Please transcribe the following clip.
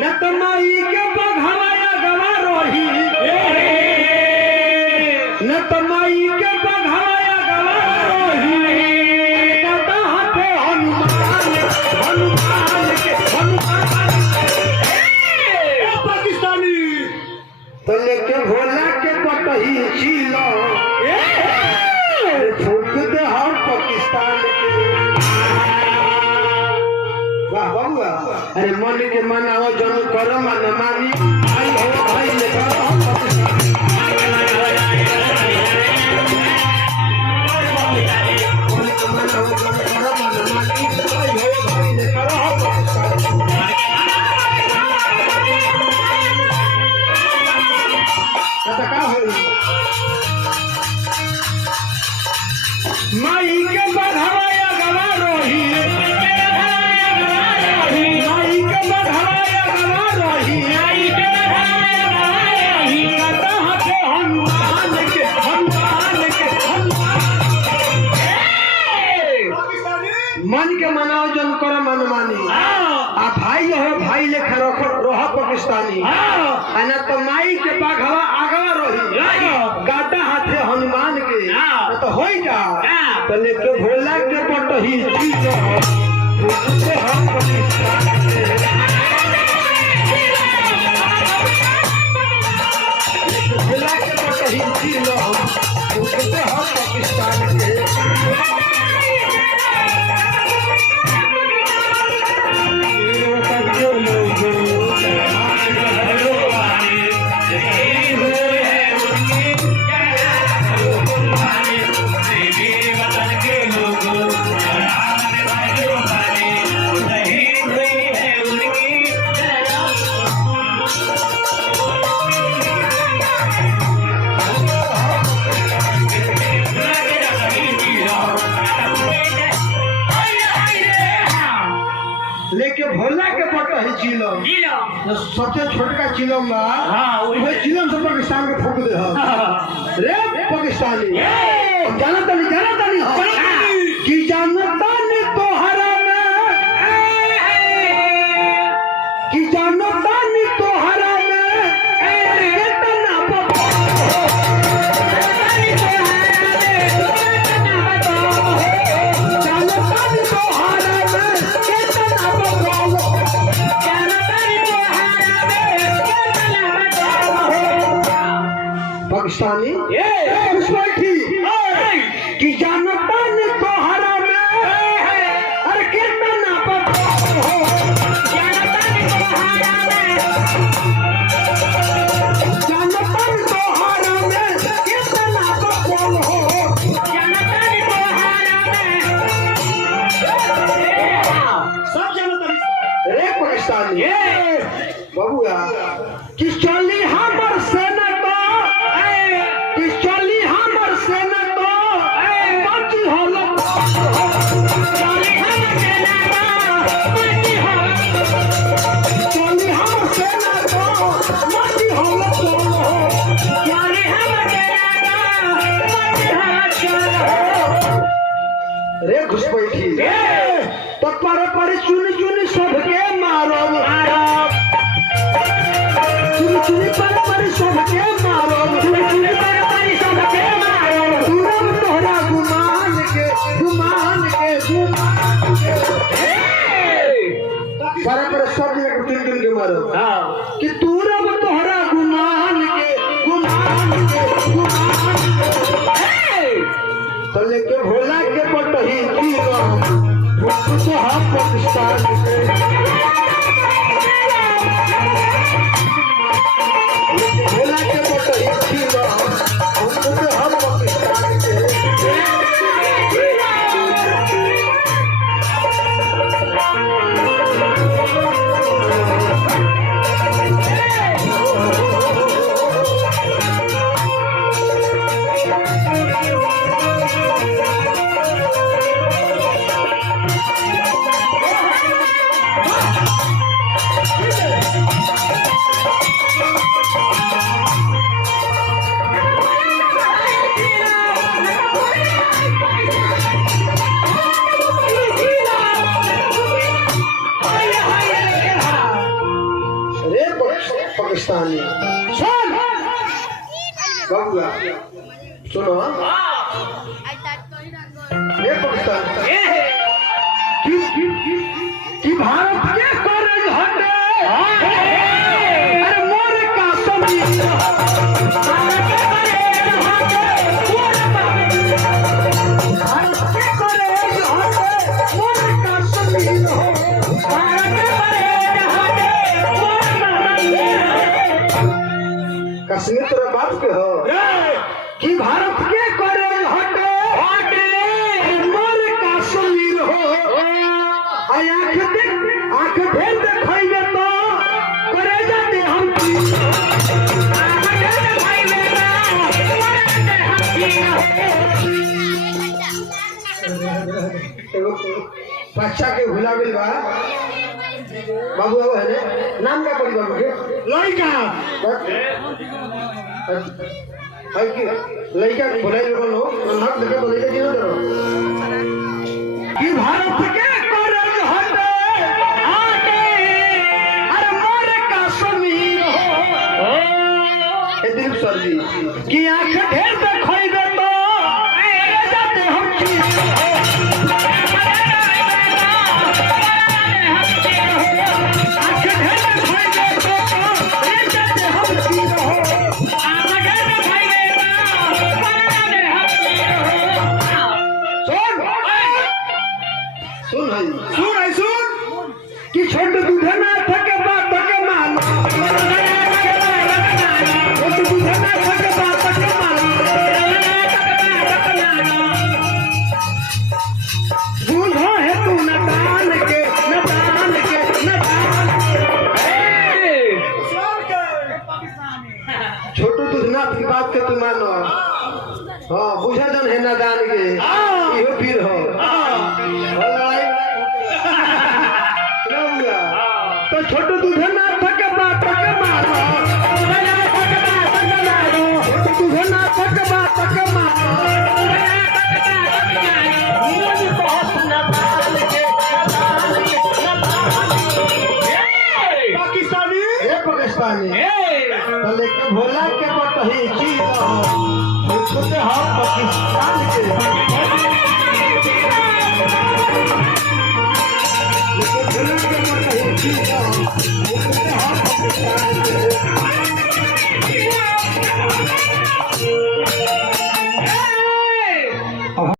न तो माई के बघवाया गवा रोही न तो माई के बघवाया गवा रोही दादा हाथे हनुमान हनुमान के हनुमान पाकिस्तानी तो लेके भोला के पटही चीलो फूक दे हम पाकिस्तान के वाह वाह अरे मन के मनाओ जन करो मन मानी भाई हो भाई ले करो हम पाकिस्तान मन के मनाओ जन करो मन मानी भाई हो भाई ले करो हम पाकिस्तान का होई माई के बघवाया गवा रोही माई के बघवाया गवा रोही माई के बघवाया गवा रोही दादा हाथे हनुमान के हनुमान के हनुमान मन के मनाओ जन करो मन मानी आ भाई हो भाई लेखा रखो रोह पाकिस्तानी ना तो माई के बघवा आगवा रोही गाटा हाथे हनुमान के तो होई जा तो लेके भोला के पटही चीज से हम पाकिस्तान के भोला के पटही चीज से हम पाकिस्तान के लेके भोला के पटही चिलम सबसे छोटका चिलम बा वही चिलम से पाकिस्तान के फूक दे रे पाकिस्तानी जानता नहीं कि जानता नहीं तोहरा में कि जानता नहीं तोहरा में कितना पाकिस्तानी कि जानता नहीं तोहरा में अरे कितना हो जानता नहीं तोहरा में कितना हो जानता नहीं तोहरा में सब जानता रे पाकिस्तानी बबुआ कि चली हमर सेना रे घुसपैठी तो पर चुनी चुनी सबके मारो चुनी पर सबके मारो चुनी पर सबके मारो तुरम तोहरा गुमान के पर सब एक चुन के मारो कि तुरम तोहरा गुमान के तो लेके भोला के पटही हम पाकिस्तान के भोला के पटही हम पाकिस्तान के रे पाकिस्तानी सुन बाबूआ सुनो रे पाकिस्तान कि भारत के कॉलेज हटे अरे मोर का समीर भारत के कॉलेज हटे मोर का समीर हो कश्मीर तोरा बात के हो कि भारत के कॉलेज हटे मोर का समीर हो आंख भेद देखइबे तो करे जाते हम बच्चा के भुला गइल बा बाबू है ने नाम का पड़ी बाबू के लइका है कि लइका भुलाई बोलो नाम देके बोले कि न करो कि भारत के कॉलेज हटे अरे मोर का समीर हो ए दिलीप सर जी कि आंख ढेर देखइबे तो करे जाते हम की सुन कि छोट दूधे ना थके बात के मानो छोट दूधे ना थके बात के मानो बूढ़ो है तू न दान के छोटू दूधनाथ की बात के तू मानो हाँ बुझा जन है ना दान के इहो फिर हो तो छोटू दूधनाथ के बात के मानो छोटू दूधनाथ के बात के मानो पाकिस्तानी तो लेके भोला के बटही चीज खुद हम पाकिस्तान के लेके भोला के बटही चीज